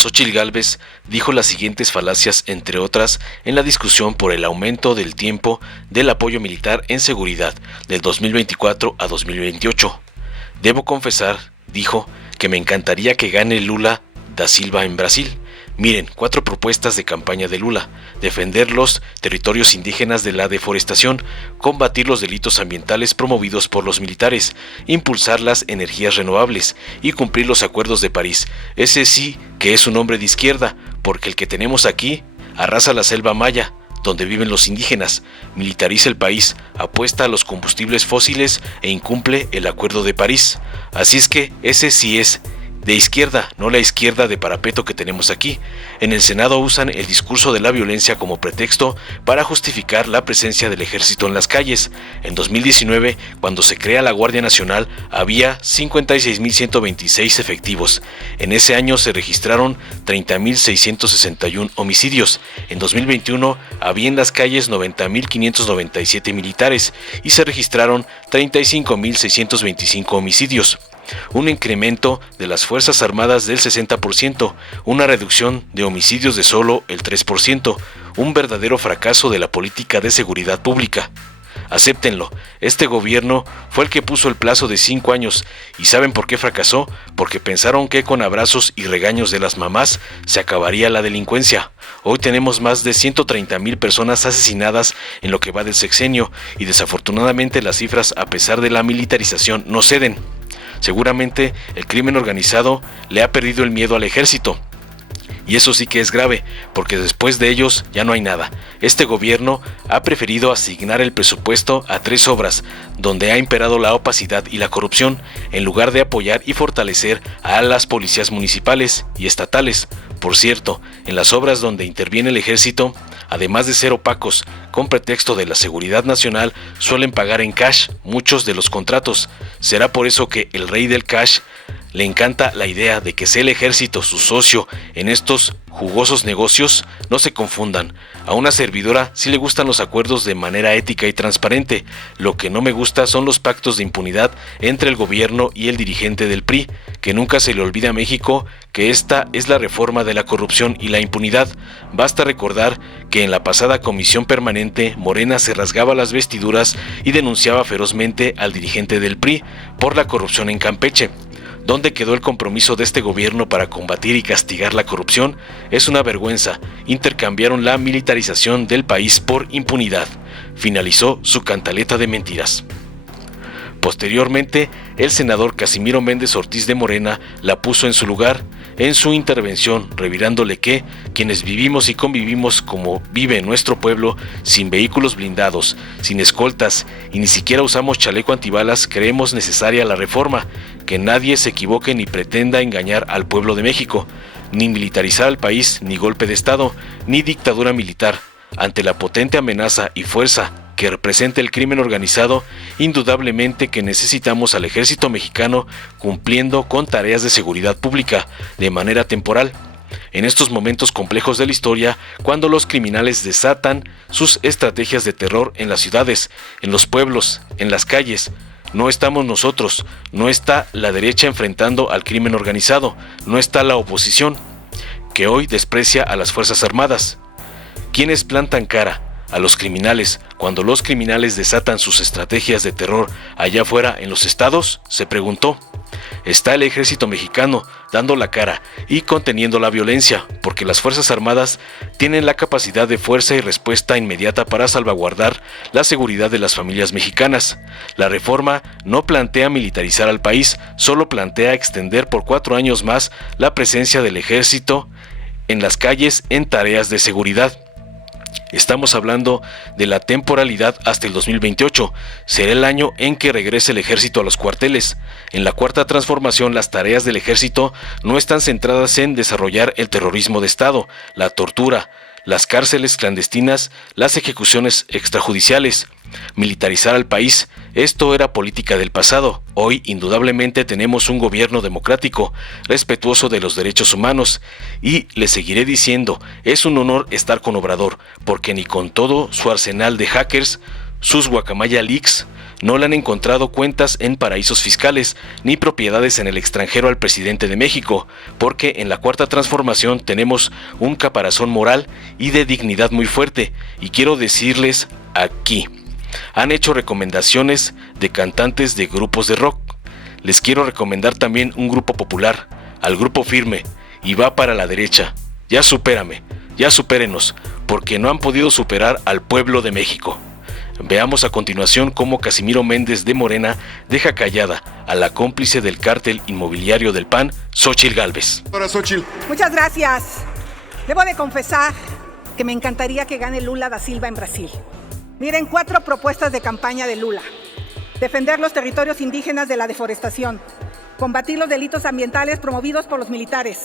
Xóchitl Gálvez dijo las siguientes falacias, entre otras, en la discusión por el aumento del tiempo del apoyo militar en seguridad del 2024 a 2028. Debo confesar, dijo, que me encantaría que gane Lula da Silva en Brasil. Miren, 4 propuestas de campaña de Lula: defender los territorios indígenas de la deforestación, combatir los delitos ambientales promovidos por los militares, impulsar las energías renovables y cumplir los acuerdos de París. Ese sí que es un hombre de izquierda, porque el que tenemos aquí arrasa la selva maya, donde viven los indígenas, militariza el país, apuesta a los combustibles fósiles e incumple el acuerdo de París. Así es que ese sí es de izquierda, no la izquierda de parapeto que tenemos aquí. En el Senado usan el discurso de la violencia como pretexto para justificar la presencia del ejército en las calles. En 2019, cuando se crea la Guardia Nacional, había 56.126 efectivos. En ese año se registraron 30.661 homicidios. En 2021 había en las calles 90.597 militares y se registraron 35.625 homicidios. Un incremento de las Fuerzas Armadas del 60%, una reducción de homicidios de solo el 3%, un verdadero fracaso de la política de seguridad pública. Acéptenlo, este gobierno fue el que puso el plazo de 5 años, ¿y saben por qué fracasó? Porque pensaron que con abrazos y regaños de las mamás se acabaría la delincuencia. Hoy tenemos más de 130,000 personas asesinadas en lo que va del sexenio, y desafortunadamente las cifras, a pesar de la militarización, no ceden. Seguramente el crimen organizado le ha perdido el miedo al ejército. Y eso sí que es grave, porque después de ellos ya no hay nada. Este gobierno ha preferido asignar el presupuesto a 3 obras, donde ha imperado la opacidad y la corrupción, en lugar de apoyar y fortalecer a las policías municipales y estatales. Por cierto, en las obras donde interviene el ejército, además de ser opacos con pretexto de la seguridad nacional, suelen pagar en cash muchos de los contratos. ¿Será por eso que el rey del cash le encanta la idea de que sea el ejército su socio en estos jugosos negocios? No se confundan. A una servidora sí le gustan los acuerdos de manera ética y transparente. Lo que no me gusta son los pactos de impunidad entre el gobierno y el dirigente del PRI. Que nunca se le olvide a México que esta es la reforma de la corrupción y la impunidad. Basta recordar que en la pasada comisión permanente, Morena se rasgaba las vestiduras y denunciaba ferozmente al dirigente del PRI por la corrupción en Campeche. ¿Dónde quedó el compromiso de este gobierno para combatir y castigar la corrupción? Es una vergüenza. Intercambiaron la militarización del país por impunidad. Finalizó su cantaleta de mentiras. Posteriormente, el senador Casimiro Méndez Ortiz de Morena la puso en su lugar, en su intervención, revirándole que quienes vivimos y convivimos como vive nuestro pueblo, sin vehículos blindados, sin escoltas y ni siquiera usamos chaleco antibalas, creemos necesaria la reforma, que nadie se equivoque ni pretenda engañar al pueblo de México, ni militarizar al país, ni golpe de estado, ni dictadura militar. Ante la potente amenaza y fuerza que representa el crimen organizado, indudablemente que necesitamos al ejército mexicano cumpliendo con tareas de seguridad pública de manera temporal. En estos momentos complejos de la historia, cuando los criminales desatan sus estrategias de terror en las ciudades, en los pueblos, en las calles, no estamos nosotros, no está la derecha enfrentando al crimen organizado, no está la oposición, que hoy desprecia a las Fuerzas Armadas. ¿Quiénes plantan cara a los criminales cuando los criminales desatan sus estrategias de terror allá afuera en los estados? Se preguntó. Está el ejército mexicano dando la cara y conteniendo la violencia, porque las Fuerzas Armadas tienen la capacidad de fuerza y respuesta inmediata para salvaguardar la seguridad de las familias mexicanas. La reforma no plantea militarizar al país, solo plantea extender por 4 años más la presencia del ejército en las calles en tareas de seguridad. Estamos hablando de la temporalidad hasta el 2028. Será el año en que regrese el ejército a los cuarteles. En la cuarta transformación, las tareas del ejército no están centradas en desarrollar el terrorismo de Estado, la tortura, las cárceles clandestinas, las ejecuciones extrajudiciales, militarizar al país. Esto era política del pasado. Hoy, indudablemente, tenemos un gobierno democrático, respetuoso de los derechos humanos, y le seguiré diciendo, es un honor estar con Obrador, porque ni con todo su arsenal de hackers sus Guacamaya Leaks, no le han encontrado cuentas en paraísos fiscales ni propiedades en el extranjero al presidente de México, porque en la Cuarta Transformación tenemos un caparazón moral y de dignidad muy fuerte, y quiero decirles aquí, han hecho recomendaciones de cantantes de grupos de rock. Les quiero recomendar también un grupo popular, al Grupo Firme, y va para la derecha. Ya supérame, ya supérenos, porque no han podido superar al pueblo de México. Veamos a continuación cómo Casimiro Méndez de Morena deja callada a la cómplice del cártel inmobiliario del PAN, Xóchitl Gálvez. Ahora, Xóchitl. Muchas gracias. Debo de confesar que me encantaría que gane Lula da Silva en Brasil. Miren, 4 propuestas de campaña de Lula. Defender los territorios indígenas de la deforestación, combatir los delitos ambientales promovidos por los militares,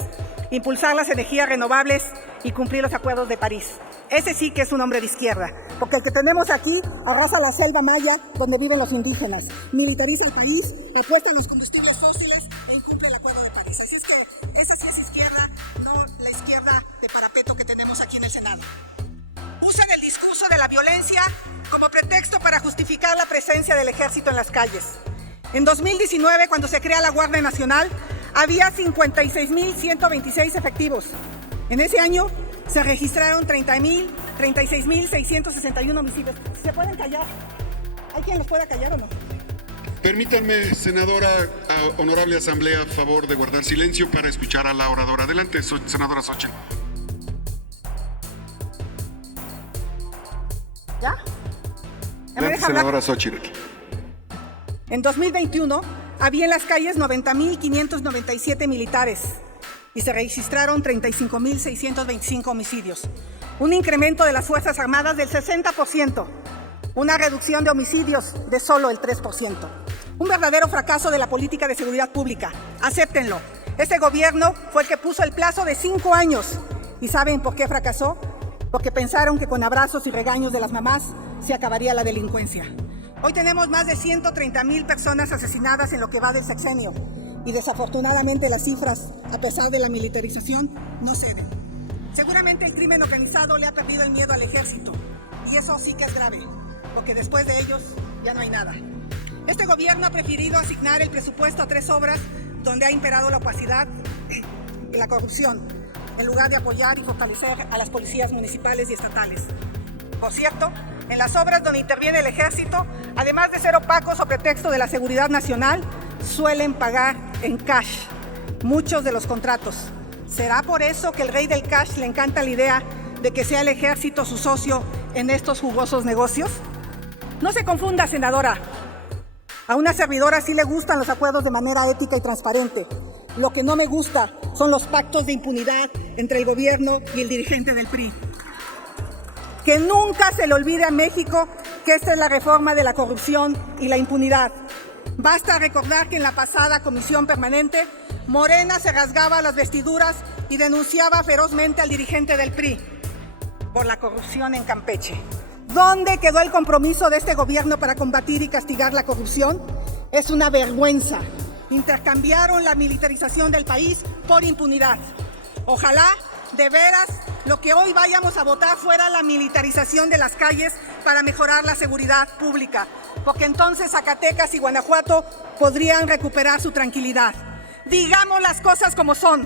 impulsar las energías renovables y cumplir los acuerdos de París. Ese sí que es un hombre de izquierda, porque el que tenemos aquí arrasa la selva maya donde viven los indígenas, militariza el país, apuesta a los combustibles fósiles e incumple el acuerdo de París. Así es que esa sí es izquierda, no la izquierda de parapeto que tenemos aquí en el Senado. Usan el discurso de la violencia como pretexto para justificar la presencia del ejército en las calles. En 2019, cuando se crea la Guardia Nacional, había 56.126 efectivos. En ese año se registraron 36.661 homicidios. ¿Se pueden callar? ¿Hay quien los pueda callar o no? Permítanme, senadora, honorable asamblea, a favor de guardar silencio para escuchar a la oradora. Adelante, senadora Xóchitl. ¿Ya? Adelante, senadora Xóchitl. En 2021 había en las calles 90.597 militares y se registraron 35.625 homicidios. Un incremento de las Fuerzas Armadas del 60%, una reducción de homicidios de solo el 3%. Un verdadero fracaso de la política de seguridad pública. Acéptenlo. Este gobierno fue el que puso el plazo de 5 años. ¿Y saben por qué fracasó? Porque pensaron que con abrazos y regaños de las mamás se acabaría la delincuencia. Hoy tenemos más de 130,000 personas asesinadas en lo que va del sexenio. Y desafortunadamente las cifras, a pesar de la militarización, no ceden. Seguramente el crimen organizado le ha perdido el miedo al ejército. Y eso sí que es grave, porque después de ellos ya no hay nada. Este gobierno ha preferido asignar el presupuesto a 3 obras donde ha imperado la opacidad y la corrupción, en lugar de apoyar y fortalecer a las policías municipales y estatales. Por cierto, en las obras donde interviene el ejército, además de ser opacos o pretexto de la seguridad nacional, suelen pagar en cash muchos de los contratos. ¿Será por eso que el rey del cash le encanta la idea de que sea el ejército su socio en estos jugosos negocios? No se confunda, senadora. A una servidora sí le gustan los acuerdos de manera ética y transparente. Lo que no me gusta son los pactos de impunidad entre el gobierno y el dirigente del PRI. Que nunca se le olvide a México que esta es la reforma de la corrupción y la impunidad. Basta recordar que en la pasada comisión permanente, Morena se rasgaba las vestiduras y denunciaba ferozmente al dirigente del PRI por la corrupción en Campeche. ¿Dónde quedó el compromiso de este gobierno para combatir y castigar la corrupción? Es una vergüenza. Intercambiaron la militarización del país por impunidad. Ojalá, de veras, lo que hoy vayamos a votar fuera la militarización de las calles para mejorar la seguridad pública, porque entonces Zacatecas y Guanajuato podrían recuperar su tranquilidad. Digamos las cosas como son.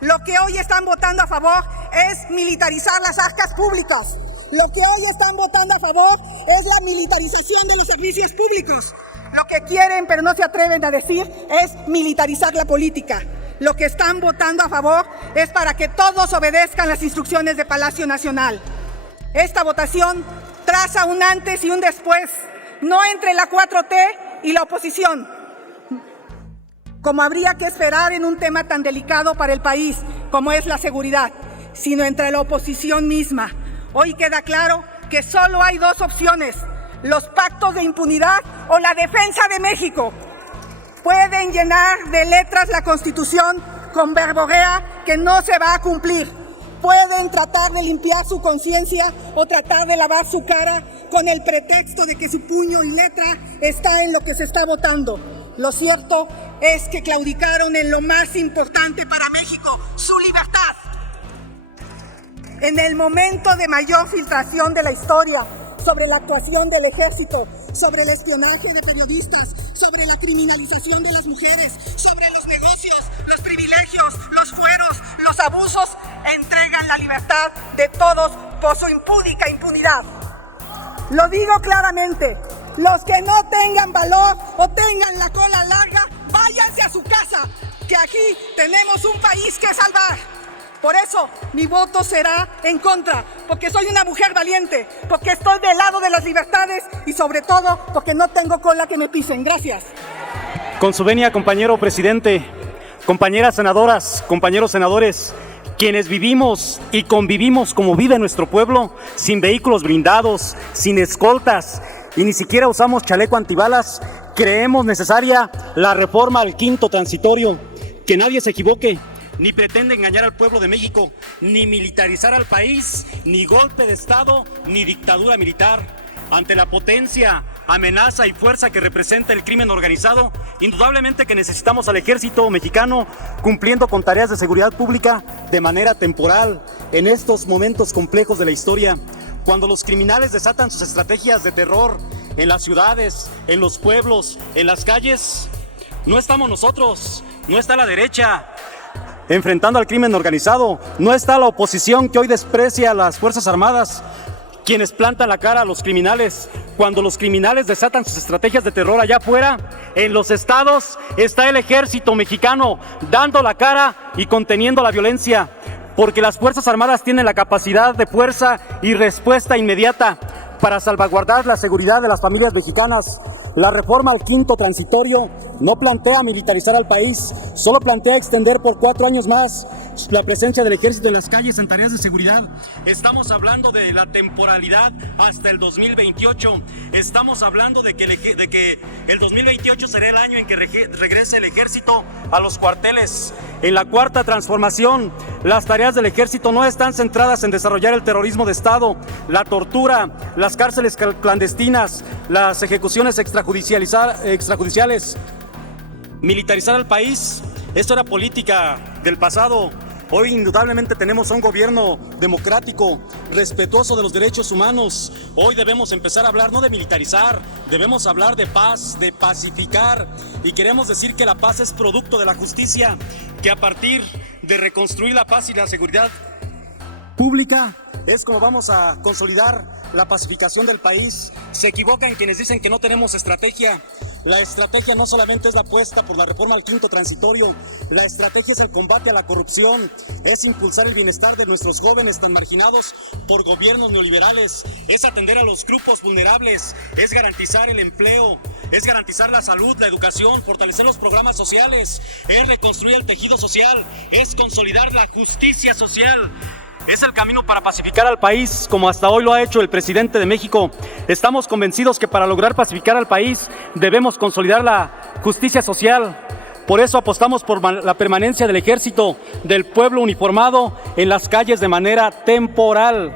Lo que hoy están votando a favor es militarizar las arcas públicas. Lo que hoy están votando a favor es la militarización de los servicios públicos. Lo que quieren, pero no se atreven a decir, es militarizar la política. Lo que están votando a favor es para que todos obedezcan las instrucciones de Palacio Nacional. Esta votación traza un antes y un después, no entre la 4T y la oposición, como habría que esperar en un tema tan delicado para el país como es la seguridad, sino entre la oposición misma. Hoy queda claro que solo hay 2 opciones: los pactos de impunidad o la defensa de México. Pueden llenar de letras la Constitución con verborrea que no se va a cumplir. Pueden tratar de limpiar su conciencia o tratar de lavar su cara con el pretexto de que su puño y letra está en lo que se está votando. Lo cierto es que claudicaron en lo más importante para México, su libertad. En el momento de mayor filtración de la historia sobre la actuación del ejército, sobre el espionaje de periodistas, sobre la criminalización de las mujeres, sobre los negocios, los privilegios, los fueros, los abusos, entregan la libertad de todos por su impúdica impunidad. Lo digo claramente, los que no tengan valor o tengan la cola larga, váyanse a su casa, que aquí tenemos un país que salvar. Por eso mi voto será en contra, porque soy una mujer valiente, porque estoy del lado de las libertades y sobre todo porque no tengo cola que me pisen. Gracias. Con su venia, compañero presidente, compañeras senadoras, compañeros senadores, quienes vivimos y convivimos como vive nuestro pueblo, sin vehículos blindados, sin escoltas y ni siquiera usamos chaleco antibalas, creemos necesaria la reforma al quinto transitorio. Que nadie se equivoque, ni pretende engañar al pueblo de México, ni militarizar al país, ni golpe de Estado, ni dictadura militar. Ante la potencia, amenaza y fuerza que representa el crimen organizado, indudablemente que necesitamos al ejército mexicano cumpliendo con tareas de seguridad pública de manera temporal en estos momentos complejos de la historia. Cuando los criminales desatan sus estrategias de terror en las ciudades, en los pueblos, en las calles, no estamos nosotros, no está la derecha enfrentando al crimen organizado, no está la oposición que hoy desprecia a las Fuerzas Armadas, quienes plantan la cara a los criminales. Cuando los criminales desatan sus estrategias de terror allá afuera, en los estados está el ejército mexicano dando la cara y conteniendo la violencia, porque las Fuerzas Armadas tienen la capacidad de fuerza y respuesta inmediata para salvaguardar la seguridad de las familias mexicanas. La reforma al quinto transitorio no plantea militarizar al país, solo plantea extender por 4 años más la presencia del ejército en las calles en tareas de seguridad. Estamos hablando de la temporalidad hasta el 2028. Estamos hablando de que el 2028 será el año en que regrese el ejército a los cuarteles. En la cuarta transformación, las tareas del ejército no están centradas en desarrollar el terrorismo de Estado, la tortura, las cárceles clandestinas, las ejecuciones extrajudiciales. Militarizar al país, esto era política del pasado. Hoy indudablemente tenemos un gobierno democrático, respetuoso de los derechos humanos. Hoy debemos empezar a hablar no de militarizar, debemos hablar de paz, de pacificar. Y queremos decir que la paz es producto de la justicia, que a partir de reconstruir la paz y la seguridad pública es como vamos a consolidar la pacificación del país. Se equivocan quienes dicen que no tenemos estrategia. La estrategia no solamente es la apuesta por la reforma al quinto transitorio, la estrategia es el combate a la corrupción, es impulsar el bienestar de nuestros jóvenes tan marginados por gobiernos neoliberales, es atender a los grupos vulnerables, es garantizar el empleo, es garantizar la salud, la educación, fortalecer los programas sociales, es reconstruir el tejido social, es consolidar la justicia social. Es el camino para pacificar al país, como hasta hoy lo ha hecho el presidente de México. Estamos convencidos que para lograr pacificar al país debemos consolidar la justicia social. Por eso apostamos por la permanencia del ejército, del pueblo uniformado en las calles de manera temporal.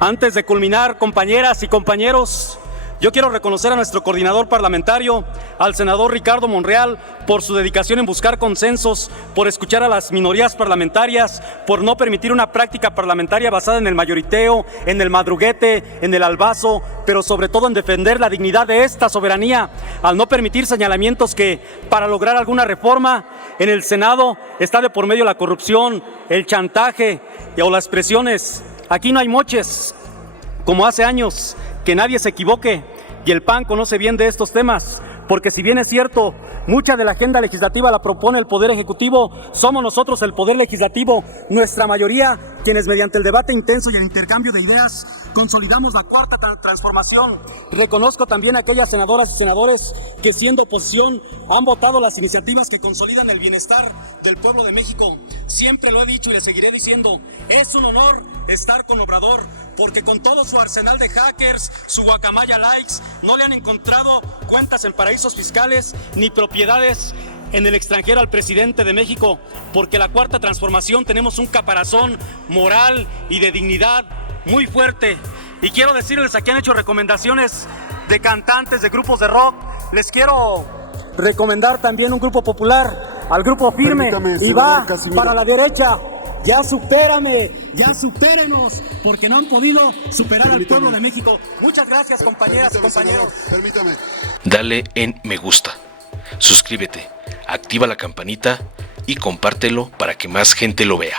Antes de culminar, compañeras y compañeros, yo quiero reconocer a nuestro coordinador parlamentario, al senador Ricardo Monreal, por su dedicación en buscar consensos, por escuchar a las minorías parlamentarias, por no permitir una práctica parlamentaria basada en el mayoriteo, en el madruguete, en el albazo, pero sobre todo en defender la dignidad de esta soberanía, al no permitir señalamientos que, para lograr alguna reforma, en el Senado está de por medio la corrupción, el chantaje o las presiones. Aquí no hay moches, como hace años. Que nadie se equivoque, y el PAN conoce bien de estos temas, porque si bien es cierto, mucha de la agenda legislativa la propone el Poder Ejecutivo, somos nosotros el Poder Legislativo, nuestra mayoría, quienes mediante el debate intenso y el intercambio de ideas consolidamos la cuarta transformación. Reconozco también a aquellas senadoras y senadores que siendo oposición han votado las iniciativas que consolidan el bienestar del pueblo de México. Siempre lo he dicho y le seguiré diciendo, es un honor estar con Obrador, porque con todo su arsenal de hackers, su guacamaya likes, no le han encontrado cuentas en paraísos fiscales ni propiedades en el extranjero al presidente de México, porque la cuarta transformación tenemos un caparazón moral y de dignidad muy fuerte. Y quiero decirles, aquí han hecho recomendaciones de cantantes, de grupos de rock. Les quiero recomendar también un grupo popular, al Grupo Firme, y va para la derecha. ya supérame, ya supérenos, porque no han podido superar al pueblo de México. Muchas gracias, compañeras y compañeros. Permítame. Dale en me gusta, suscríbete, activa la campanita y compártelo para que más gente lo vea.